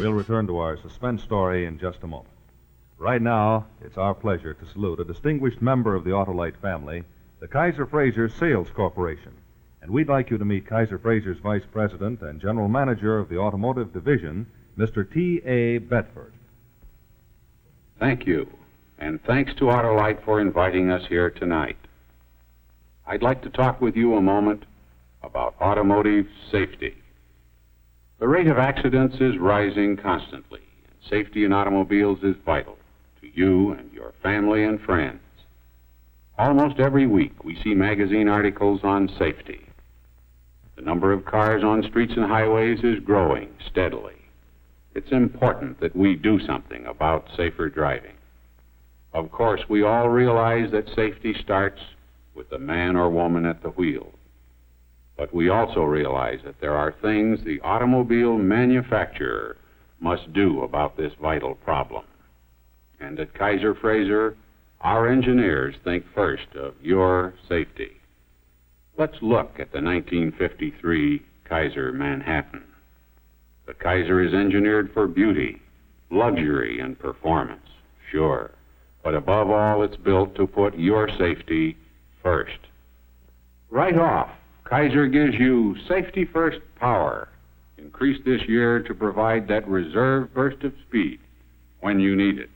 We'll return to our suspense story in just a moment. Right now, it's our pleasure to salute a distinguished member of the Autolite family, the Kaiser Fraser Sales Corporation. And we'd like you to meet Kaiser Fraser's Vice President and General Manager of the Automotive Division, Mr. T.A. Bedford. Thank you, and thanks to Autolite for inviting us here tonight. I'd like to talk with you a moment about automotive safety. The rate of accidents is rising constantly, and safety in automobiles is vital to you and your family and friends. Almost every week we see magazine articles on safety. The number of cars on streets and highways is growing steadily. It's important that we do something about safer driving. Of course, we all realize that safety starts with the man or woman at the wheel. But we also realize that there are things the automobile manufacturer must do about this vital problem. And at Kaiser Fraser, our engineers think first of your safety. Let's look at the 1953 Kaiser Manhattan. The Kaiser is engineered for beauty, luxury, and performance, sure. But above all, it's built to put your safety first. Right off, Kaiser gives you Safety First Power, increased this year to provide that reserve burst of speed when you need it.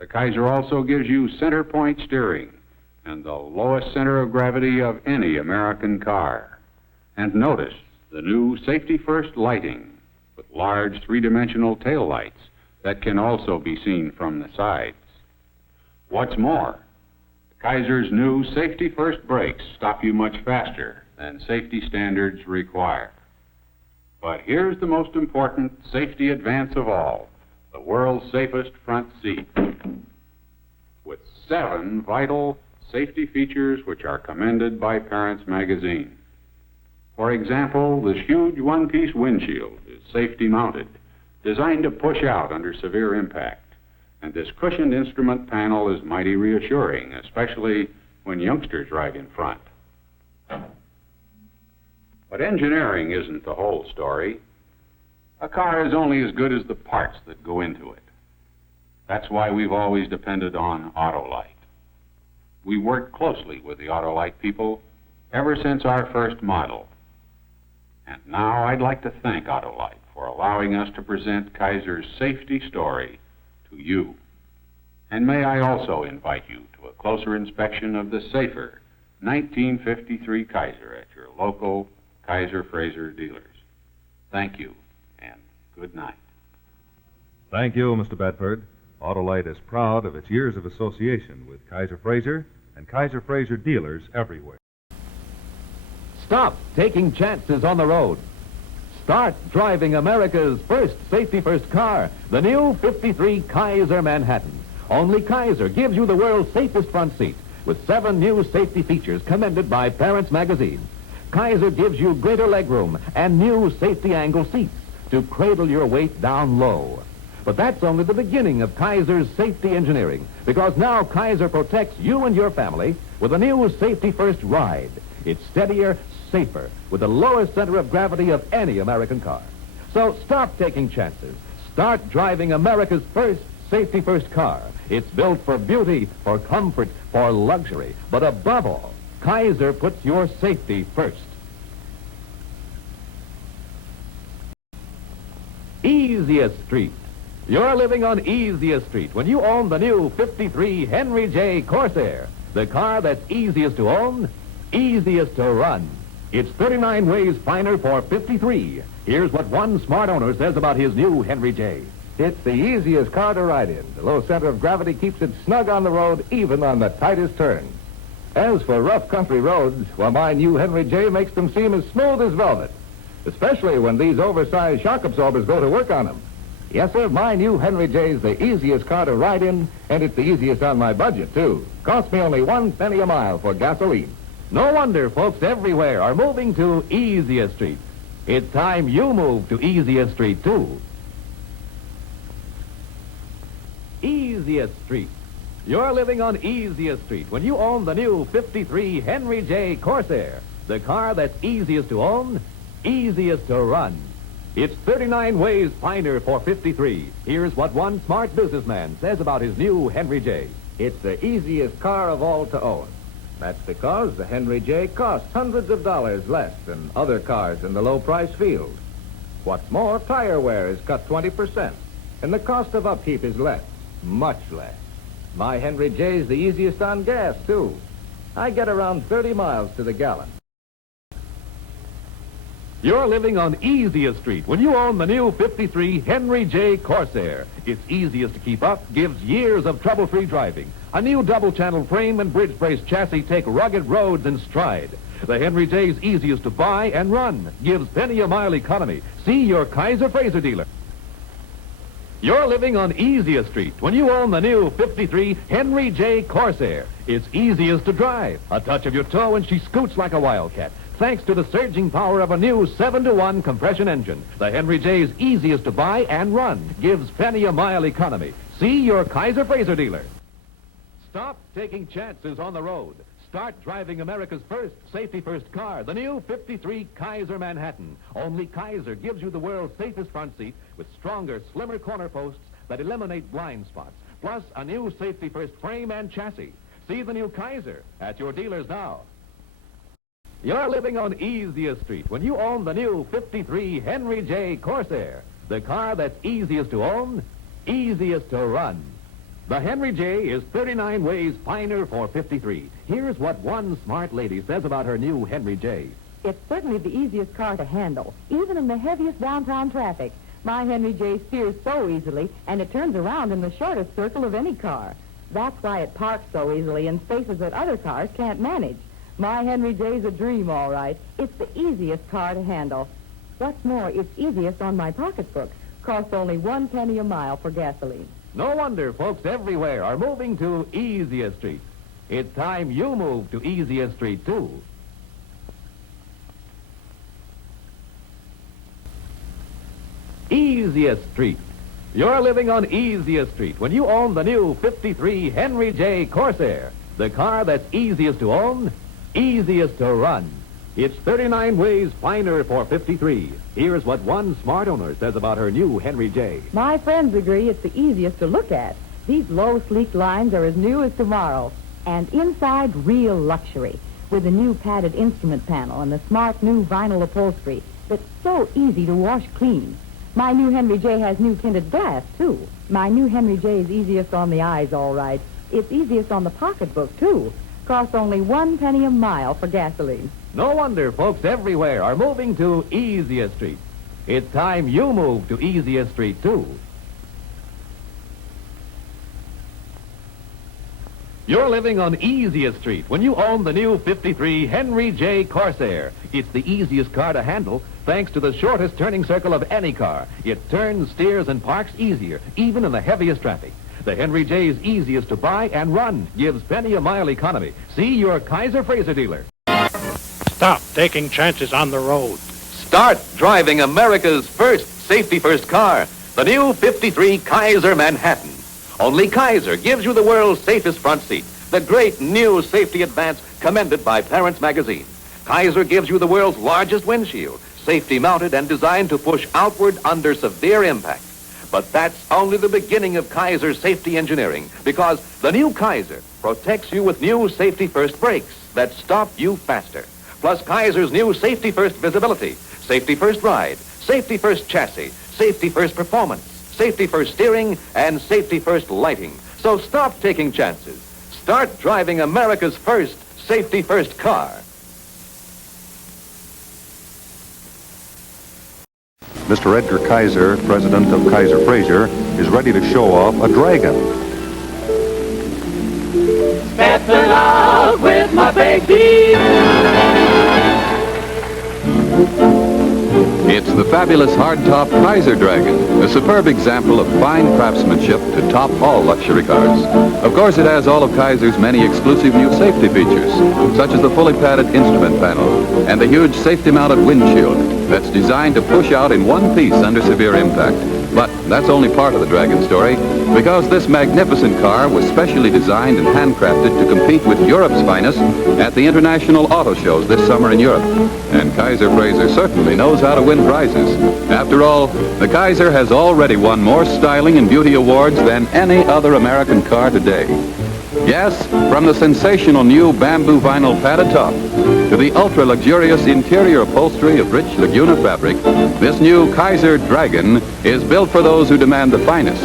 The Kaiser also gives you center point steering and the lowest center of gravity of any American car. And notice the new Safety First lighting with large three-dimensional taillights that can also be seen from the sides. What's more, Kaiser's new Safety First brakes stop you much faster than safety standards require. But here's the most important safety advance of all, the world's safest front seat, with 7 vital safety features which are commended by Parents Magazine. For example, this huge one-piece windshield is safety mounted, designed to push out under severe impact. And this cushioned instrument panel is mighty reassuring, especially when youngsters ride in front. But engineering isn't the whole story. A car is only as good as the parts that go into it. That's why we've always depended on Autolite. We worked closely with the Autolite people ever since our first model. And now I'd like to thank Autolite for allowing us to present Kaiser's safety story to you. And may I also invite you to a closer inspection of the safer 1953 Kaiser at your local Kaiser Fraser dealers. Thank you, and good night. Thank you, Mr. Bedford. Autolite is proud of its years of association with Kaiser Fraser and Kaiser Fraser dealers everywhere. Stop taking chances on the road. Start driving America's first safety-first car, the new 53 Kaiser Manhattan. Only Kaiser gives you the world's safest front seat with 7 new safety features commended by Parents Magazine. Kaiser gives you greater legroom and new safety angle seats to cradle your weight down low. But that's only the beginning of Kaiser's safety engineering, because now Kaiser protects you and your family with a new Safety First ride. It's steadier, safer, with the lowest center of gravity of any American car. So stop taking chances. Start driving America's first Safety First car. It's built for beauty, for comfort, for luxury. But above all, Kaiser puts your safety first. Easiest Street. You're living on easiest street when you own the new 53 Henry J. Corsair, the car that's easiest to own, easiest to run. It's 39 ways finer for 53. Here's what one smart owner says about his new Henry J. It's the easiest car to ride in. The low center of gravity keeps it snug on the road, even on the tightest turns. As for rough country roads, well, my new Henry J makes them seem as smooth as velvet, especially when these oversized shock absorbers go to work on them. Yes, sir, my new Henry J is the easiest car to ride in, and it's the easiest on my budget, too. Costs me only 1 penny a mile for gasoline. No wonder folks everywhere are moving to easiest street. It's time you move to easiest street, too. Easiest Street. You're living on easiest street when you own the new 53 Henry J. Corsair, the car that's easiest to own, easiest to run. It's 39 ways finer for 53. Here's what one smart businessman says about his new Henry J. It's the easiest car of all to own. That's because the Henry J costs hundreds of dollars less than other cars in the low-price field. What's more, tire wear is cut 20%, and the cost of upkeep is less, much less. My Henry J is the easiest on gas, too. I get around 30 miles to the gallon. You're living on easiest street when you own the new 53 Henry J. Corsair. It's easiest to keep up, gives years of trouble-free driving. A new double-channel frame and bridge brace chassis take rugged roads in stride. The Henry J is easiest to buy and run, gives penny-a-mile economy. See your Kaiser Fraser dealer. You're living on easiest street when you own the new 53 Henry J. Corsair. It's easiest to drive. A touch of your toe and she scoots like a wildcat. Thanks to the surging power of a new 7-to-1 compression engine. The Henry J is easiest to buy and run, gives penny-a-mile economy. See your Kaiser Fraser dealer. Stop taking chances on the road. Start driving America's first safety-first car, the new 53 Kaiser Manhattan. Only Kaiser gives you the world's safest front seat with stronger, slimmer corner posts that eliminate blind spots, plus a new safety-first frame and chassis. See the new Kaiser at your dealers now. You're living on easiest street when you own the new 53 Henry J. Corsair, the car that's easiest to own, easiest to run. The Henry J is 39 ways finer for 53. Here's what one smart lady says about her new Henry J. It's certainly the easiest car to handle, even in the heaviest downtown traffic. My Henry J steers so easily, and it turns around in the shortest circle of any car. That's why it parks so easily in spaces that other cars can't manage. My Henry J's a dream, all right. It's the easiest car to handle. What's more, it's easiest on my pocketbook. Costs only 1 penny a mile for gasoline. No wonder folks everywhere are moving to easiest street. It's time you move to easiest street, too. Easiest street. You're living on easiest street when you own the new 53 Henry J. Corsair, the car that's easiest to own, easiest to run. It's 39 ways finer for 53. Here's what one smart owner says about her new Henry J. My friends agree it's the easiest to look at. These low, sleek lines are as new as tomorrow. And inside, real luxury, with the new padded instrument panel and the smart new vinyl upholstery that's so easy to wash clean. My new Henry J has new tinted glass, too. My new Henry J is easiest on the eyes, all right. It's easiest on the pocketbook, too. Costs only 1 penny a mile for gasoline. No wonder folks everywhere are moving to easiest street. It's time you move to easiest street, too. You're living on easiest street when you own the new 53 Henry J. Corsair. It's the easiest car to handle thanks to the shortest turning circle of any car. It turns, steers, and parks easier, even in the heaviest traffic. The Henry J is easiest to buy and run, gives penny a mile economy. See your Kaiser Fraser dealer. Stop taking chances on the road. Start driving America's first safety-first car, the new 53 Kaiser Manhattan. Only Kaiser gives you the world's safest front seat, the great new safety advance commended by Parents Magazine. Kaiser gives you the world's largest windshield, safety-mounted and designed to push outward under severe impact. But that's only the beginning of Kaiser's safety engineering, because the new Kaiser protects you with new safety-first brakes that stop you faster. Plus Kaiser's new safety-first visibility, safety-first ride, safety-first chassis, safety-first performance, safety-first steering, and safety-first lighting. So stop taking chances. Start driving America's first safety-first car. Mr. Edgar Kaiser, president of Kaiser Fraser, is ready to show off a dragon. Stepping out with my baby. It's the fabulous hardtop Kaiser Dragon, a superb example of fine craftsmanship to top all luxury cars. Of course, it has all of Kaiser's many exclusive new safety features, such as the fully padded instrument panel and the huge safety-mounted windshield that's designed to push out in one piece under severe impact. But that's only part of the Dragon story, because this magnificent car was specially designed and handcrafted to compete with Europe's finest at the international auto shows this summer in Europe. And Kaiser Frazer certainly knows how to win prizes. After all, the Kaiser has already won more styling and beauty awards than any other American car today. Yes, from the sensational new bamboo vinyl padded top to the ultra-luxurious interior upholstery of rich Laguna fabric, this new Kaiser Dragon is built for those who demand the finest.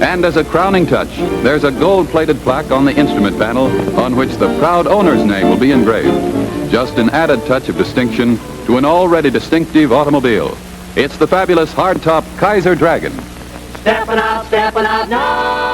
And as a crowning touch, there's a gold-plated plaque on the instrument panel on which the proud owner's name will be engraved. Just an added touch of distinction to an already distinctive automobile. It's the fabulous hardtop Kaiser Dragon. Stepping out now.